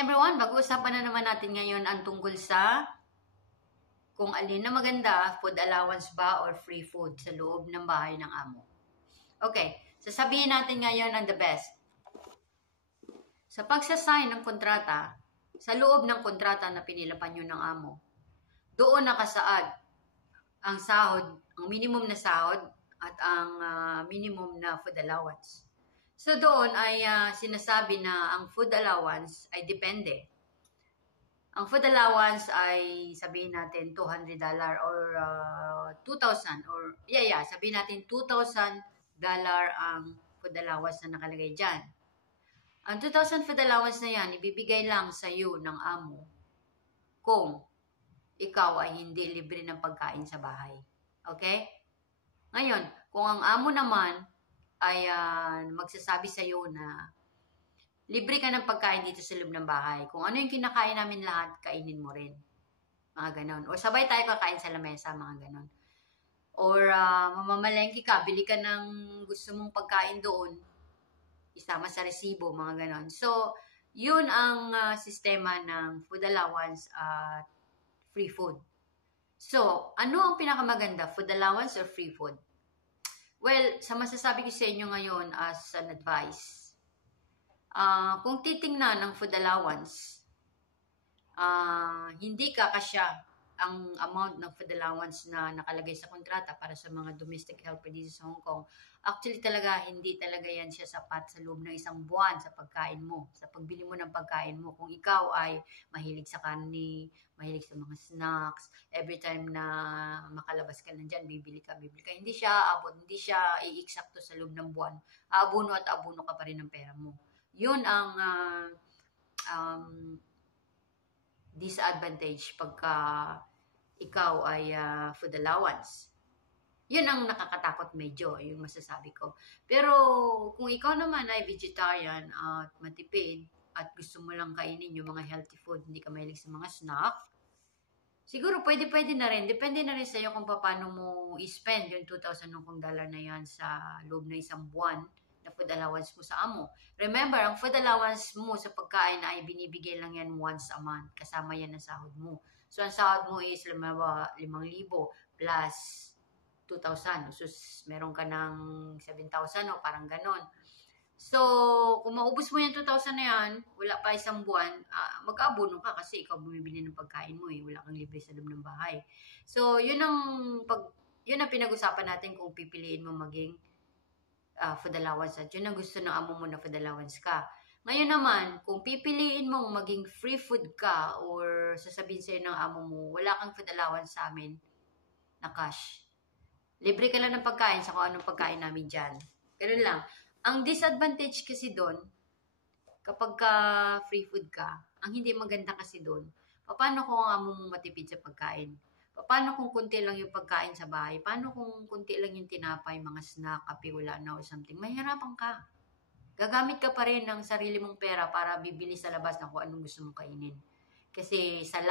everyone, pag-uusapan na naman natin ngayon ang tungkol sa kung alin na maganda, food allowance ba or free food sa loob ng bahay ng amo. Okay, sasabihin natin ngayon ang the best. Sa pagsasign ng kontrata, sa loob ng kontrata na pinilapan nyo ng amo, doon nakasaad ang sahod, ang minimum na sahod at ang minimum na food allowance. So doon ay sinasabi na ang food allowance ay depende. Ang food allowance ay sabihin natin $200 or 2,000 or sabihin natin $2,000 ang food allowance na nakalagay dyan. Ang 2,000 food allowance na yan, ibibigay lang sa iyo ng amo kung ikaw ay hindi libre ng pagkain sa bahay. Okay? Ngayon, kung ang amo naman ay magsasabi sa iyo na libre ka ng pagkain dito sa loob ng bahay. Kung ano yung kinakain namin lahat, kainin mo rin. Mga ganon. O sabay tayo kakain sa lamesa, mga ganon. Or mamamalengke ka, bili ka ng gusto mong pagkain doon, isama sa resibo, mga ganon. So, yun ang sistema ng food allowance at free food. So, ano ang pinakamaganda? Food allowance or free food? Well, sa masasabi ko sa inyo ngayon as an advice, kung titingnan ng food allowance, hindi kakasya ang amount ng food allowance na nakalagay sa kontrata para sa mga domestic helper dito sa Hong Kong. Actually talaga, hindi talaga yan siya sapat sa loob ng isang buwan sa pagkain mo, sa pagbili mo ng pagkain mo. Kung ikaw ay mahilig sa kanni, mahilig sa mga snacks, every time na makalabas ka nandyan, bibili ka. Hindi siya abot, hindi siya i-eksakto sa loob ng buwan. Aabuno at aabuno ka pa rin ng pera mo. Yun ang disadvantage pagka ikaw ay food allowance. Yun ang nakakatakot medyo, yung masasabi ko. Pero kung ikaw naman ay vegetarian at matipid at gusto mo lang kainin yung mga healthy food, hindi ka mahilig sa mga snack, siguro pwede na rin. Depende na rin sa iyo kung paano mo i-spend yung 2,000 dollar na yan sa loob ng isang buwan na food allowance mo sa amo. Remember, ang food allowance mo sa pagkain ay binibigay lang yan once a month. Kasama yan ang sahod mo. So, ang sahod mo is 5,000 plus 2,000. So, meron ka ng 7,000 o parang ganon. So, kung maubos mo yung 2,000 na yan, wala pa isang buwan, mag-aabono ka kasi ikaw bumibili ng pagkain mo eh. Wala kang libre sa loob ng bahay. So, yun ang pinag-usapan natin kung pipiliin mo maging food allowance at yun ang gusto ng amo mo na food allowance ka. Ngayon naman, kung pipiliin mong maging free food ka or sasabihin sa'yo ng amo mo, wala kang food allowance sa amin na cash. Libre ka lang ng pagkain sa kung anong pagkain namin dyan. Ganun lang. Ang disadvantage kasi doon, kapag free food ka, ang hindi maganda kasi doon, paano kung ang amo mo matipid sa pagkain? Paano kung kunti lang yung pagkain sa bahay? Paano kung kunti lang yung tinapay, mga snack, kape, wala na or something? Mahirapan ka. Gagamit ka pa rin ng sarili mong pera para bibili sa labas na kung anong gusto mong kainin. Kasi sa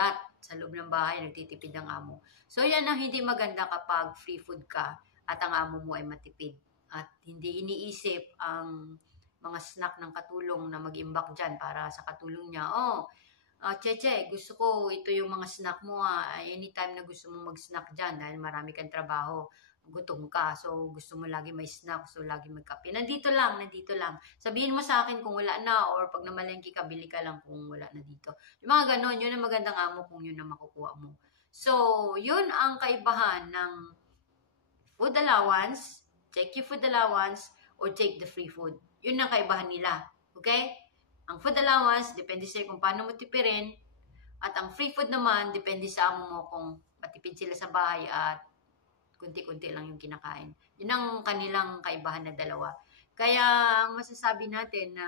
loob ng bahay, nagtitipid ang amo. So, yan ang hindi maganda kapag free food ka at ang amo mo ay matipid. At hindi iniisip ang mga snack ng katulong na mag-imbak dyan para sa katulong niya. Cheche, gusto ko ito yung mga snack mo anytime na gusto mo mag-snack dyan dahil marami kang trabaho. Gutom ka, so gusto mo lagi may snack, so lagi may kape. Nandito lang. Sabihin mo sa akin kung wala na or pag namalengke ka, bili ka lang kung wala na dito. Yung mga ganon, yun ang magandang amo kung yun ang makukuha mo. So, yun ang kaibahan ng food allowance, check your food allowance, or take the free food. Yun ang kaibahan nila. Okay? Ang food allowance, depende sa'yo kung paano mo tipirin. At ang free food naman, depende sa amo mo kung matipid sila sa bahay at kunti-kunti lang yung kinakain. Yun ang kanilang kaibahan na dalawa. Kaya, ang masasabi natin na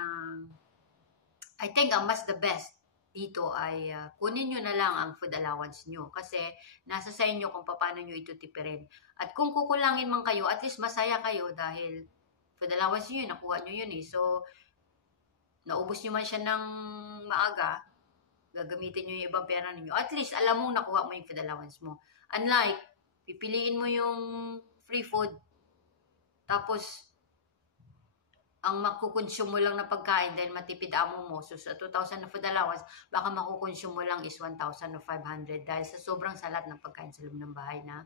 I think ang mas the best dito ay kunin nyo na lang ang food allowance nyo. Kasi nasa sa inyo kung paano nyo ito tipirin. At kung kukulangin man kayo, at least masaya kayo dahil food allowance nyo yun, nakuha nyo yun eh. So, naubos nyo man siya ng maaga, gagamitin nyo yung ibang pera ninyo. At least, alam mo nakuha mo yung food allowance mo. Unlike, pipiliin mo yung free food, tapos ang makukonsume mo lang na pagkain dahil matipid amo mo. So, sa 2,000 na food allowance, baka makukonsume mo lang is 1,500 dahil sa sobrang salat ng pagkain sa loob ng bahay na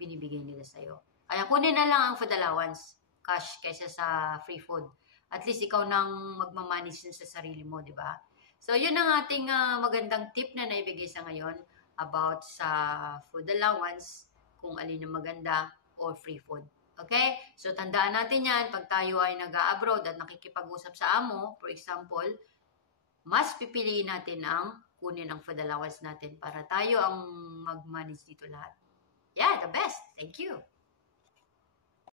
binibigay nila sa'yo. Kaya kunin na lang ang food allowance, cash, kaysa sa free food. At least ikaw nang magmamanage sa sarili mo, di ba? So, yun ang ating magandang tip na naibigay sa ngayon about sa food allowance, kung alin ang maganda or free food. Okay? So, tandaan natin yan, pag tayo ay nag-abroad at nakikipag-usap sa amo, for example, mas pipiliin natin ang kunin ang food allowance natin para tayo ang mag-manage dito lahat. Yeah, the best. Thank you.